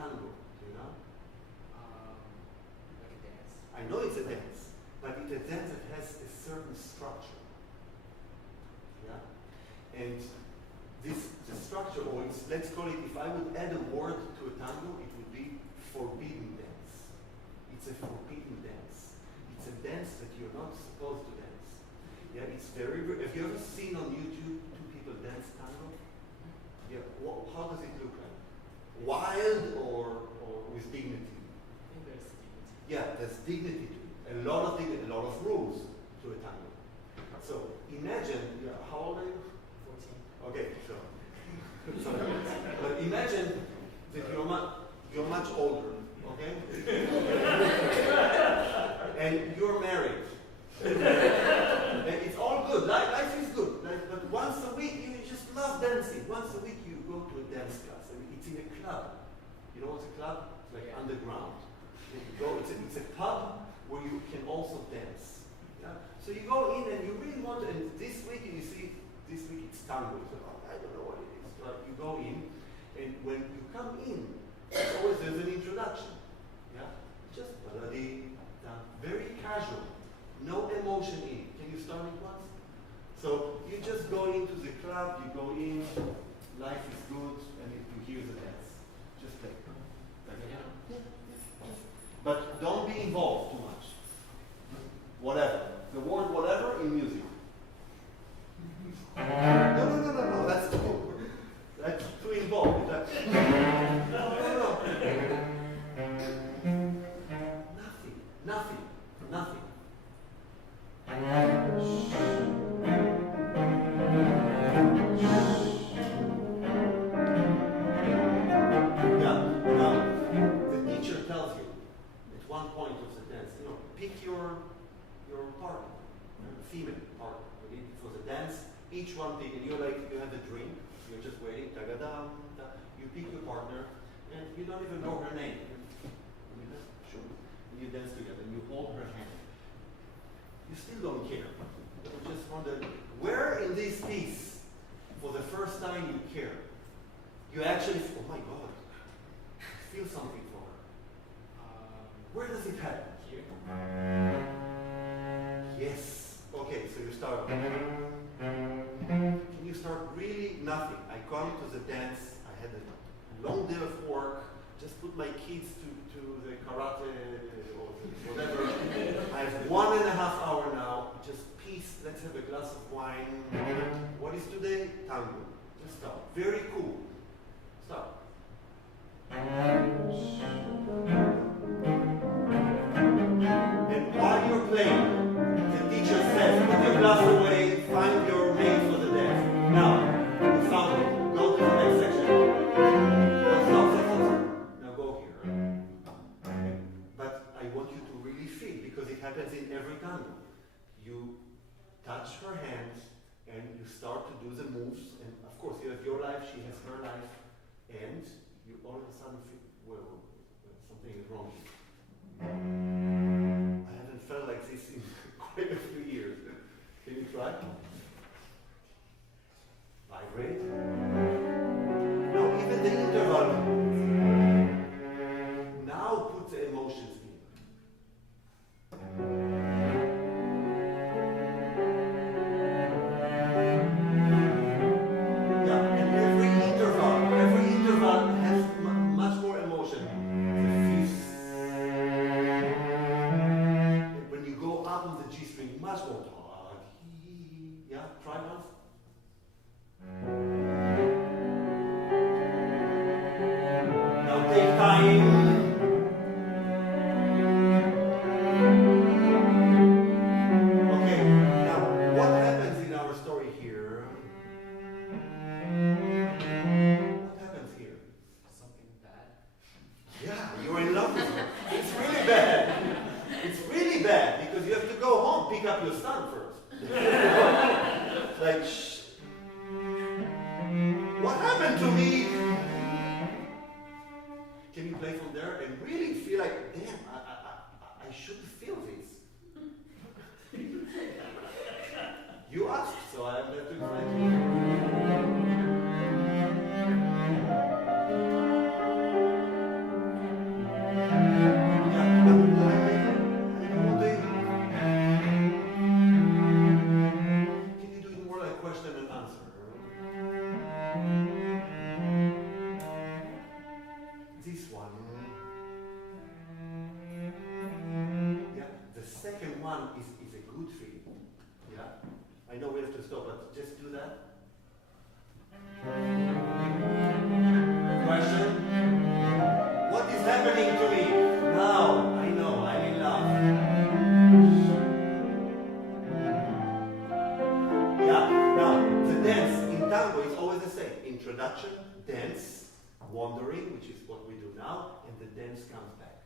tango? Do you know? Like a dance. I know it's a dance, but it's a dance that has a certain structure. Yeah? And the structure, or let's call it, if I would add a word to a tango, it would be forbidden dance. It's a forbidden dance. It's a dance that you're not supposed to dance. Yeah, it's very. Have you ever seen on YouTube two people dance tango? Yeah. How does it look like? Wild or with dignity? I think there's dignity. Yeah, there's dignity to it. A lot of dignity, a lot of rules to a tango. So imagine. Yeah, how old are you? 14. Okay, so. But imagine that you're much older. Okay. And you're married. And it's all good. Life is good. But once a week, you just love dancing. Once a week, you go to a dance class. I mean, it's in a club. You know what's a club? It's like underground. You go. It's a pub where you can also dance. Yeah? So you go in and you really want. And this week, you see, this week it's tango. So I don't know what it is. But you go in, and when you come in, there's an introduction. Yeah, just very casual. No emotion in. Can you start it once? So you just go into the club, you go in, life is good, and you hear the dance. Just like Yeah. But don't be involved too much. Whatever. The word whatever in music. No. That's too involved. No. Nothing. The teacher tells you at one point of the dance, pick your partner, female partner. For the dance, each one pick, and you have a drink, you're just waiting, you pick your partner, and you don't even know her name. Sure. And you dance together, and you hold her hand. You still don't care. You just wonder, where in this piece, for the first time you care? You actually, oh my God, feel something for her. Where does it happen? Here. Yes. Okay, so you start. Can you start really nothing? I come to the dance, I had a long day of work, just put my kids to the karate or whatever. I have 1.5 hours now, just peace, let's have a glass of wine. What is today? Tango. Just start. Very cool. Start. And while you're playing, the teacher says, put your glass away, find your mate for the dance. Now, you found it. Go to the next section. Stop. Now go here. Okay. But I want you to really feel, because it happens in every tango. You touch her hand, and you start to do the moves, and of course you have your life, she has her life, and you all of a sudden feel, well, something is wrong. I haven't felt like this in quite a few years. Can you try? Vibrate. Now even the interval. Now put the emotions in. Yeah, and every interval has much more emotion. When you go up on the G string, much more. Yeah, try once. wandering, which is what we do now, and the dance comes back.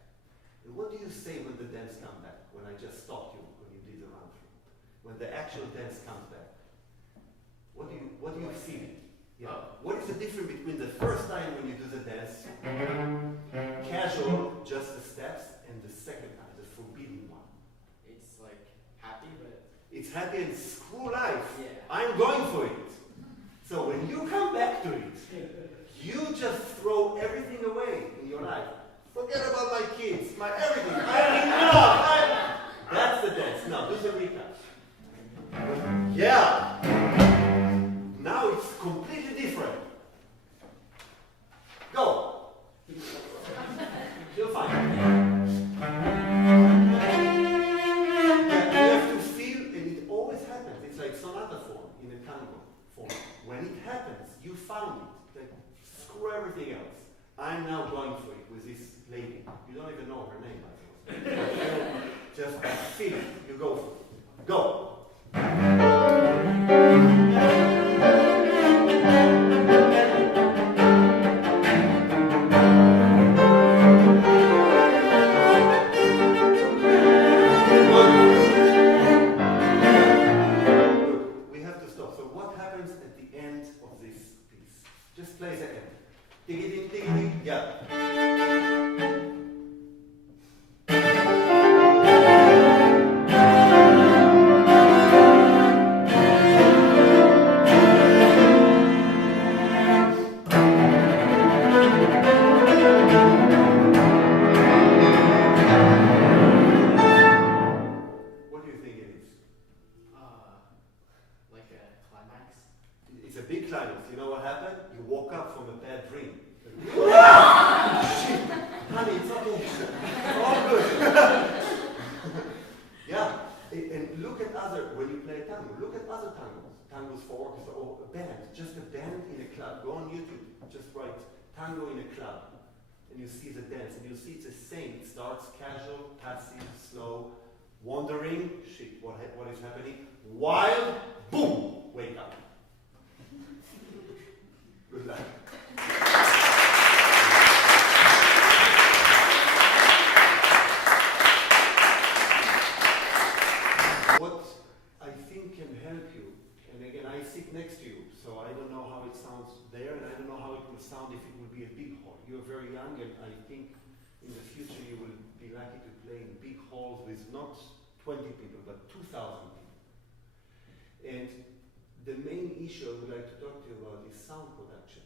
And what do you say when the dance comes back? When I just stopped you, when you did the run through. When the actual dance comes back. What do you feel? Yeah. What is the difference between the first time when you do the dance, casual, just the steps, and the second time, the forbidden one? It's like happy, but It's happy and screw life. yeah. I'm going for it. So when you come back to it, you just throw everything away in your life. Forget about my kids, my everything. I'm enough. That's the dance. Now do the recap. Yeah. Now it's completely different. Go. You'll find it. You have to feel, and it always happens. It's like some other form in a tango form. When it happens, you found it. Like, screw everything else. I'm now going for it with this lady. You don't even know her name, I think. Just feel it. You go for it. Go. Just play the end. Dig it in, yeah. What do you think it is? Like a climax. It's a big climax. You know what happened? You woke up from a bad dream. Shit, honey, it's okay. All good. Yeah, and look at when you play tango, look at other tangos. Tangos for orchestra or a band, just a band in a club. Go on YouTube, just write tango in a club. And you see the dance, and you see it's the same. It starts casual, passive, slow, wandering. Shit, what is happening? Wild, boom, wake up. Good luck. What I think can help you, and again, I sit next to you, so I don't know how it sounds there, and I don't know how it will sound if it will be a big hall. You're very young, and I think in the future you will be lucky to play in big halls with not 20 people, but 2,000 people. And the main issue I would like to talk to you about is sound production.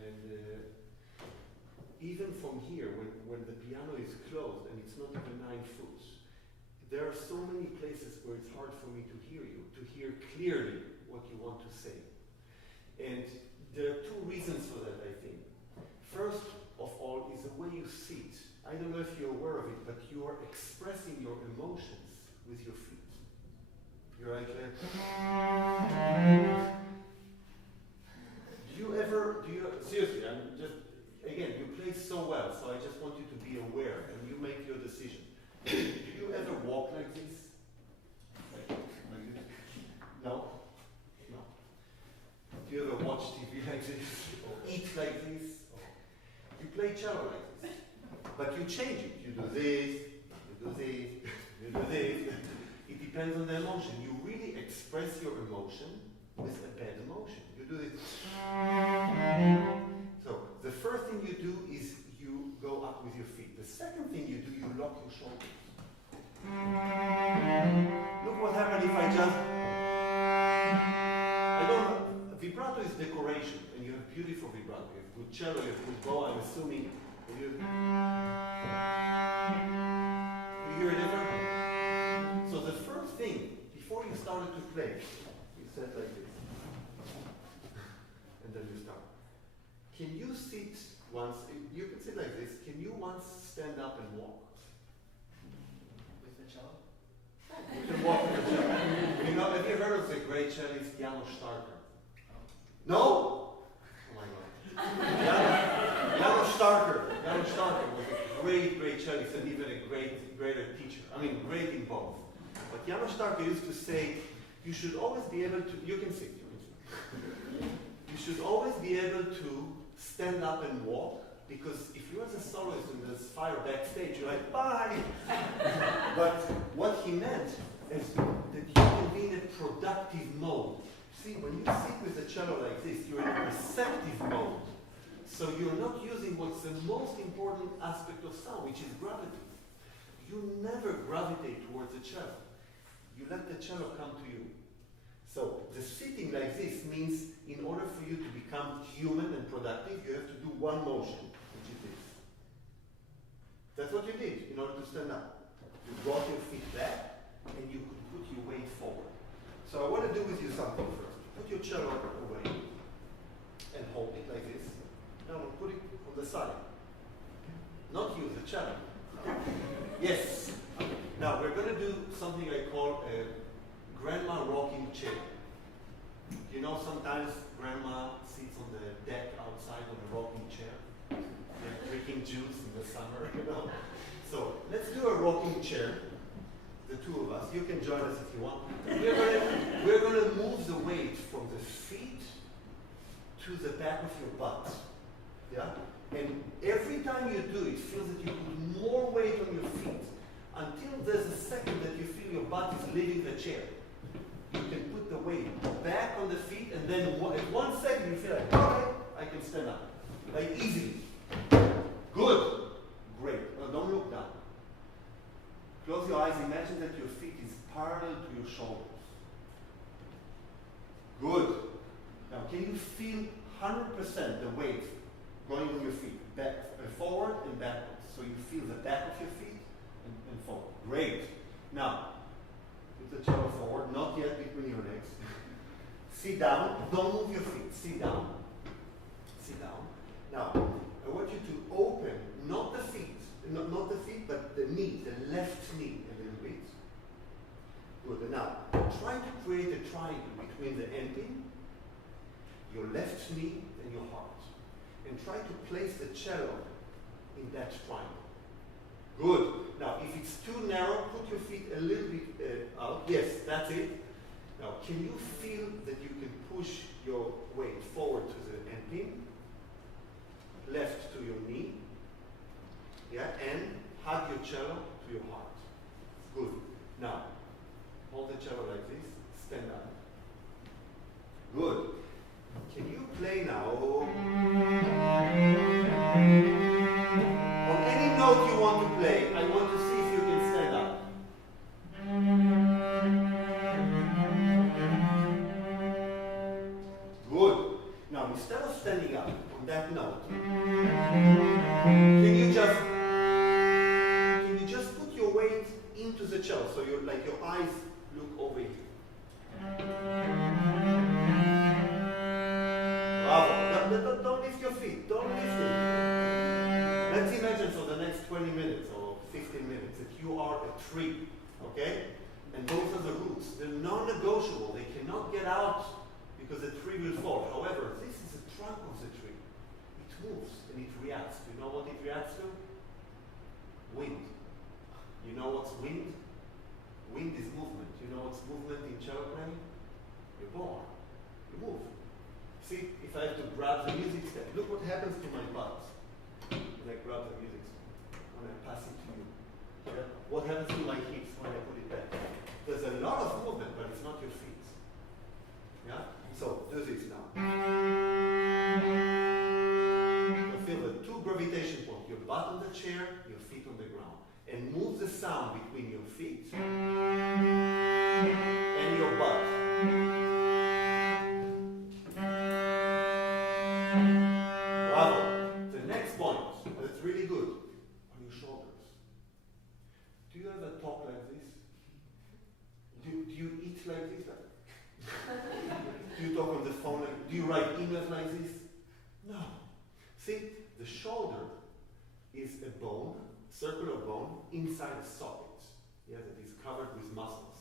And even from here, when the piano is closed and it's not even 9 foot, there are so many places where it's hard for me to hear you, to hear clearly what you want to say. And there are 2 reasons for that, I think. First of all is the way you sit. I don't know if you're aware of it, but you are expressing your emotions with your feet. You're like seriously, I'm just, again, you play so well, so I just want you to be aware and you make your decision. Do you ever walk like this? Like this? No? No. Do you ever watch TV like this? Or eat like this? Or you play cello like this. But you change it. You do this, you do this, you do this. It depends on the emotion. You really express your emotion with a bad emotion. You do this. So the first thing you do is you go up with your feet. The second thing you do, you lock your shoulders. Look what happened if I just... I don't know. Vibrato is decoration, and you have beautiful vibrato. You have good cello, you have good bow, I'm assuming. You hear it different? So the first thing, before you started to play, you said like this. And then you start. Can you sit once, you can sit like this, can you once stand up and walk? With the cello? You can walk with the cello. You know, have you heard of the great cellist Janos Starker? No? Oh my God. Janos Starker was a great cellist and even a greater teacher. I mean, great in both. But Janos Starker used to say, you should always be able to, you can sit. You should always be able to stand up and walk, because if you're as a soloist and there's fire backstage, you're like, bye! But what he meant is that you can be in a productive mode. See, when you sit with the cello like this, you're in a receptive mode. So you're not using what's the most important aspect of sound, which is gravity. You never gravitate towards the cello. You let the cello come to you. So the sitting like this means in order for you to become human and productive, you have to do one motion, which is this. That's what you did in order to stand up. You brought your feet back and you could put your weight forward. So I want to do with you something first. Put your cello away and hold it like this. Now put it on the side. Not use the cello. Yes. Now we're going to do something I call a grandma rocking chair. You know, sometimes grandma sits on the deck outside on a rocking chair. They're drinking juice in the summer, you know. So let's do a rocking chair. The two of us. You can join us if you want. We're going to move the weight from the feet to the back of your butt. Yeah? And every time you do it, feel that you put more weight on your feet until there's a second that you feel your butt is leaving the chair. You can put the weight back on the feet, and then in 1 second you feel like, okay, I can stand up. Like easily. Good. Great. Now don't look down. Close your eyes. Imagine that your feet is parallel to your shoulders. Good. Now can you feel 100% the weight going on your feet, back, forward and backwards. So you feel the back of your feet and forward. Great. Now, put the cello forward, not yet between your legs. Sit down. Don't move your feet. Sit down. Sit down. Now, I want you to open, not the feet, not the feet, but the knee, the left knee a little bit. Good. And now, try to create a triangle between the ending, your left knee, and your heart. And try to place the cello in that triangle. Good. Now, if it's too narrow, put your feet a little bit out. Yes, that's it. Now, can you feel that you can push your weight forward to the end pin, left to your knee, yeah, and hug your cello to your heart. Good. Now, hold the cello like this. Stand up. Good. Can you play now? On any note you want to play, I want to see if you can stand up. Good. Now, instead of standing up on that note, can you just put your weight into the cello so your eyes look over here. Bravo. Don't lift your feet. Don't lift it. Let's imagine for the next 20 minutes or 15 minutes that you are a tree, okay? And those are the roots. They're non-negotiable. They cannot get out because the tree will fall. However, this is the trunk of the tree. It moves and it reacts. Do you know what it reacts to? Wind. You know what's wind? Wind is movement. You know what's movement in cello playing? You're born. You move. See, if I have to grab the music step, look what happens to my butt when I grab the music step, when I pass it to you. Yeah? What happens to my hips when I put it back? There's a lot of movement, but it's not your feet. Yeah? So, do this now. You feel the two gravitation points, your butt on the chair, your feet on the ground. And move the sound between your feet and your butt. Bravo. The next point, that's really good, on your shoulders. Do you ever talk like this? Do you eat like this? Do you talk on the phone like this? Do you write emails like this? No. See, the shoulder is a bone, circular bone, inside a socket, yeah, that is covered with muscles.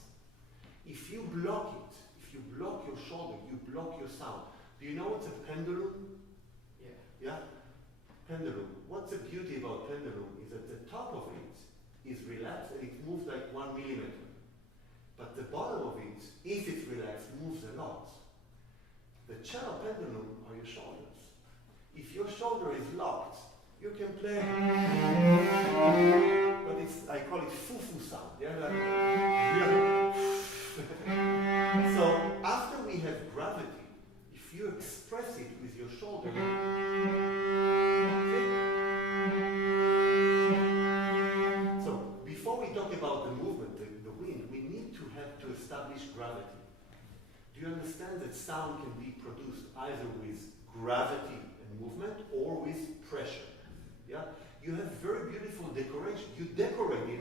If you block it, if you block your shoulder, you block your sound. Do you know what's a pendulum? Yeah? Pendulum. What's the beauty about pendulum is that the top of it is relaxed and it moves like 1 millimeter. But the bottom of it, if it's relaxed, moves a lot. The cello pendulum are your shoulders. If your shoulder is locked, you can play, but I call it foo-foo sound. Yeah? So after we have gravity, if you express it with your shoulder, so before we talk about the movement, the wind, we need to have to establish gravity. Do you understand that sound can be produced either with gravity and movement or with pressure? Yeah? You have very beautiful decoration. You decorate it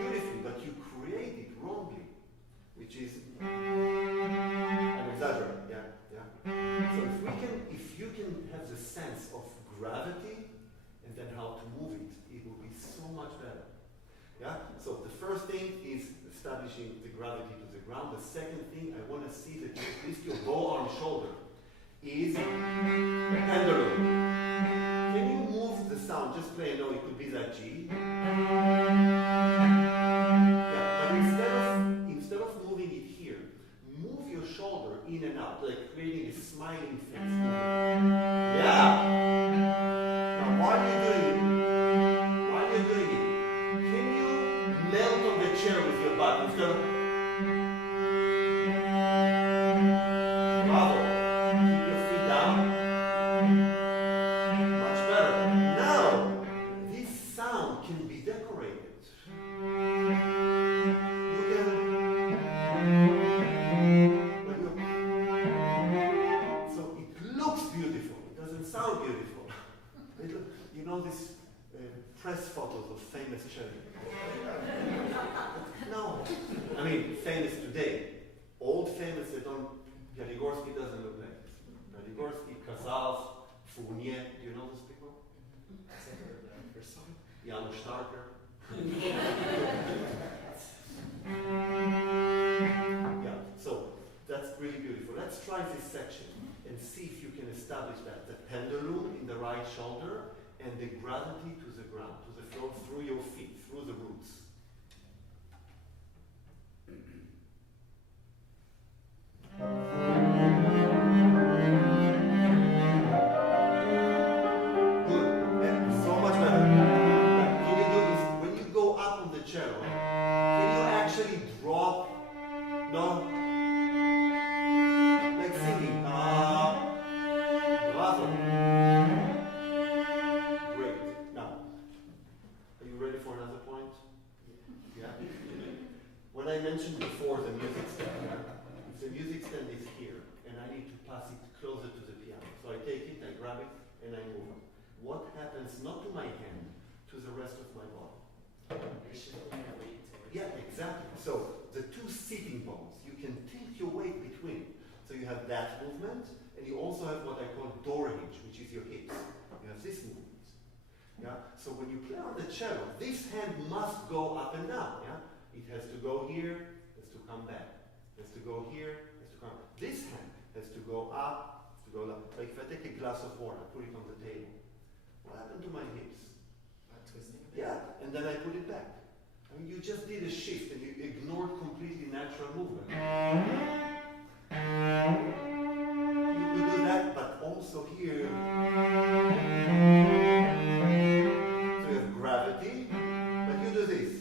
beautifully, but you create it wrongly, which is, I'm exaggerating, yeah. So if you can have the sense of gravity and then how to move it, it will be so much better. Yeah? So the first thing is establishing the gravity to the ground. The second thing, I want to see that at least your bow arm shoulder is a pendulum. Can you move the sound? Just play a note, it could be that G. Yeah, but instead of moving it here, move your shoulder in and out, like creating a smiling face movement. Yeah! Now while you're doing it, can you melt on the chair with your butt instead of bravo. Keep your feet down. Much better. Now, this sound can be decorated. You can. So it looks beautiful. It doesn't sound beautiful. You know these press photos of famous children? No. I mean, famous today. Old famous, they don't. Galigorsky doesn't look like this. Galigorsky, Kazaz, Fournier, do you know those people? I've never heard that first song. Janusz Starker. Yeah, so that's really beautiful. Let's try this section and see if you can establish that. The pendulum in the right shoulder and the gravity to the ground, to the floor, through your feet, through the roots. So when you play on the cello, this hand must go up and down. Yeah, it has to go here, has to come back, has to go here, has to come. This hand has to go up, has to go down. Like if I take a glass of water, I put it on the table. What happened to my hips? Twisting. Yeah, and then I put it back. I mean, you just did a shift and you ignored completely natural movement. You could do that, but also here. So you have gravity, but you do this.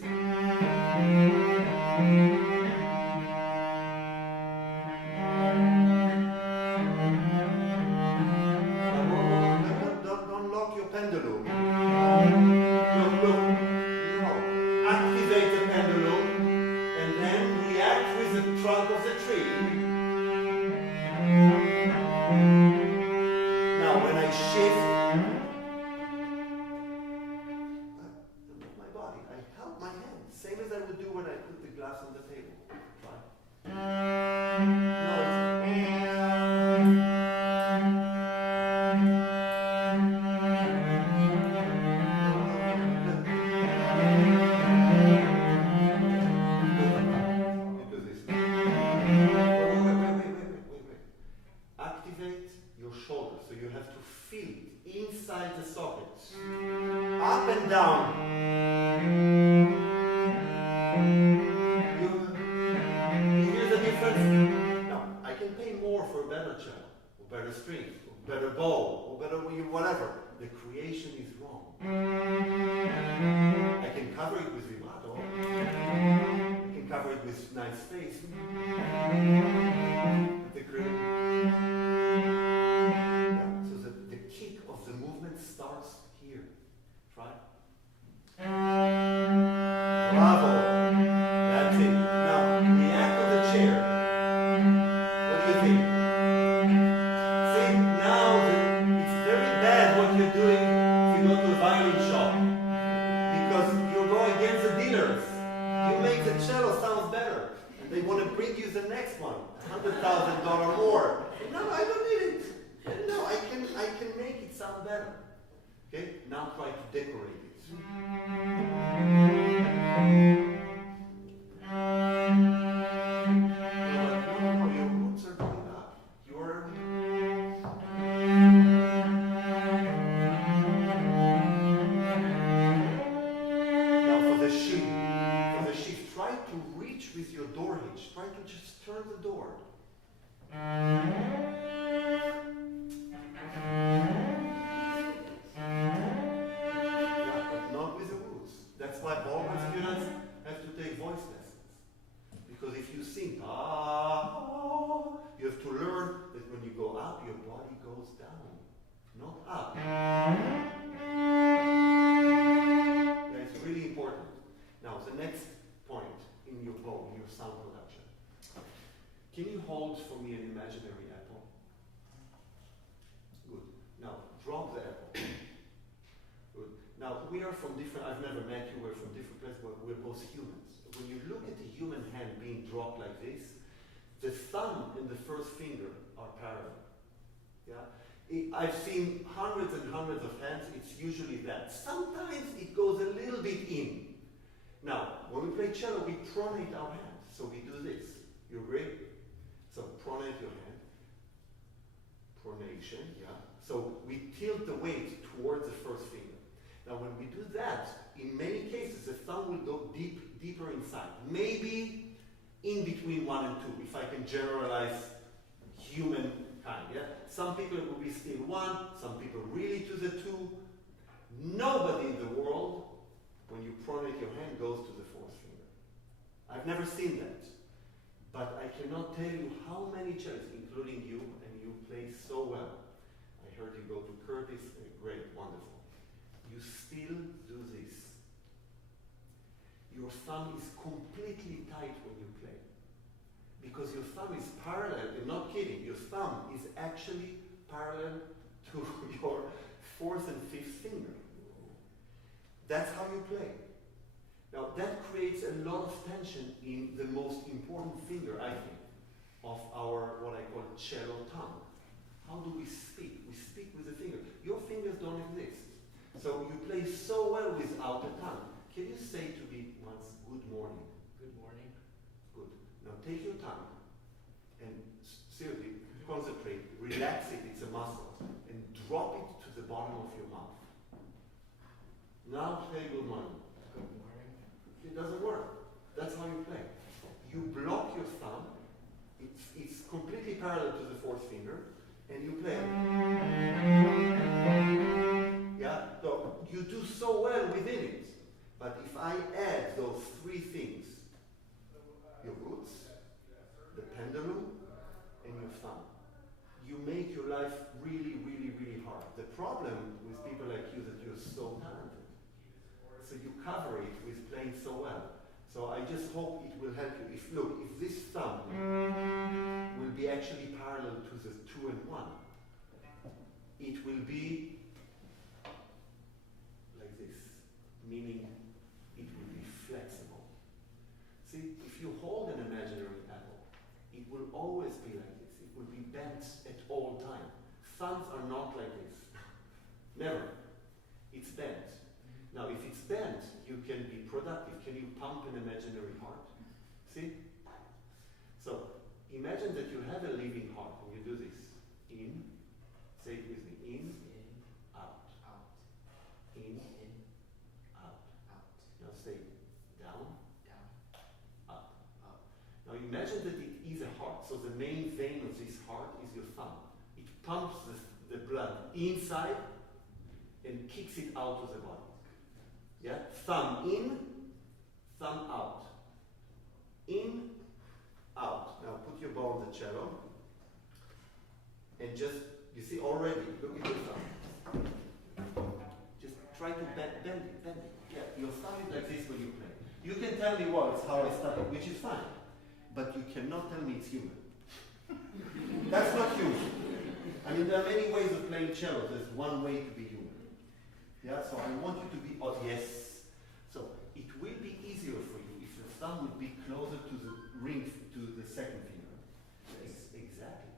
Don't lock your pendulum. Look. No. Activate the pendulum and then react with the trunk of the tree. Now when I shift, I move my body. I help my hand. Same as I would do when I put the glass on the table. Try. Now activate your shoulder, so you have to feel it inside the socket. Up and down. You hear the difference? Now, I can pay more for a better cello, or better string, or better bow, or better whatever. The creation is wrong. I can cover it with vibrato. I can cover it with nice space. But the so the kick of the movement starts here. Try. Bravo. That's it. Now, react to the chair. What do you think? See, now it's very bad what you're doing if you go to a violin shop. Because you go against the dealers. You make the cello sound better. And they want to bring you the next one. $100,000 more. No, I don't need it. No, I can make it sound better. Okay? Now try to decorate it. No, your roots are going up. Now for the shift, try to reach with your door hinge. Try to just turn the door. Not with the roots. That's why ballroom students have to take voice lessons. Because if you sing, you have to learn that when you go up, your body goes down, not up. Yeah, it's really important. Now, the next point in your bow, in your sound production. Can you hold for me an imaginary apple? Good. Now, drop the apple. Good. Now, we are from different, I've never met you, we're from different places, but we're both humans. When you look at the human hand being dropped like this, the thumb and the first finger are parallel. Yeah? I've seen hundreds and hundreds of hands, it's usually that. Sometimes it goes a little bit in. Now, when we play cello, we pronate our hand. So we do this. You agree? So pronate your hand. Pronation, yeah. So we tilt the weight towards the first finger. Now when we do that, in many cases, the thumb will go deeper inside. Maybe in between 1 and 2, if I can generalize humankind, yeah? Some people will be still 1, some people really to the 2. Nobody in the world, when you pronate your hand, goes to the fourth finger. I've never seen that. But I cannot tell you how many cellists, including you, and you play so well. I heard you go to Curtis, great, wonderful. You still do this. Your thumb is completely tight when you play. Because your thumb is parallel, I'm not kidding, your thumb is actually parallel to your fourth and fifth finger. That's how you play. Now that creates a lot of tension in the most important finger, I think, of our, what I call cello tongue. How do we speak? We speak with the finger. Your fingers don't exist. So you play so well without a tongue. Can you say to me once, good morning? Good morning. Good. Now take your tongue and seriously concentrate, relax it, it's a muscle, and drop it to the bottom of your mouth. Now say good morning. Good morning. It doesn't work. That's how you play. You block your thumb, it's completely parallel to the fourth finger, and you play. Yeah? So you do so well within it. But if I add those three things, your roots, the pendulum, and your thumb, you make your life really, really, really hard. The problem with people like you is that you're so talented. So you cover it with playing so well. So I just hope it will help you. If this thumb will be actually parallel to the 2 and 1, it will be like this, meaning it will be flexible. See, if you hold an imaginary apple, it will always be like this. It will be bent at all time. Thumbs are not like this. Never. It's bent. Now, if it's bent, you can be productive. Can you pump an imaginary heart? See? So, imagine that you have a living heart and you do this. In, say it with me. In, out. In, out. Now say down, up. Now imagine that it is a heart. So the main vein of this heart is your thumb. It pumps inside and kicks it out of the body. Yeah? Thumb in, thumb out. In, out. Now put your bow on the cello and just, you see already, look at your thumb. Just try to bend it, bend it. Yeah, your thumb is like this when you play. You can tell me, well, it's how I started, which is fine. But you cannot tell me it's human. That's not human. I mean, there are many ways of playing cello. There's one way to be human. Yeah, so I want you to be, oh yes. So it will be easier for you if your thumb would be closer to the ring, to the second finger. Exactly.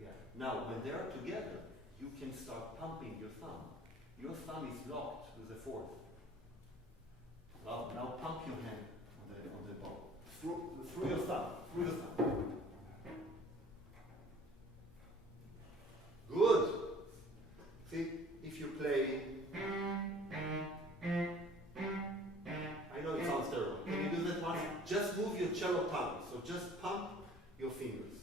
Yeah. Now, when they are together, you can start pumping your thumb. Your thumb is locked with the fourth. Well, now pump your hand on the bow. Through your thumb. Through your thumb. Good. See, if you play. I know it sounds terrible. Can you do that once? Just move your cello tongue. So just pump your fingers.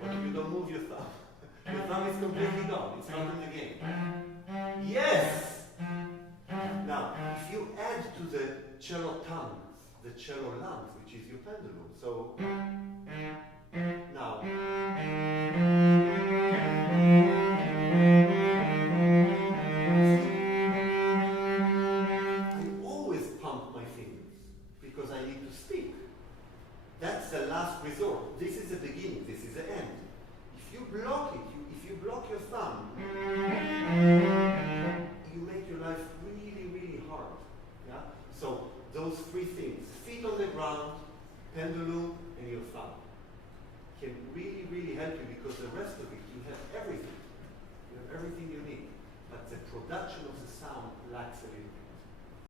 When you don't move your thumb. Your thumb is completely gone. It's not in the game. Yes! Now, if you add to the cello tongues, the cello lungs, which is your pendulum. So, now. I always pump my fingers because I need to speak. That's the last resort. This is the beginning, this is the end. If you block it, if you block your thumb, you make your life really, really hard. Yeah? So those three things, feet on the ground, pendulum, and your thumb, can really, really help you because the rest of it, you have everything. You have everything you need. But the production of the sound lacks a little bit.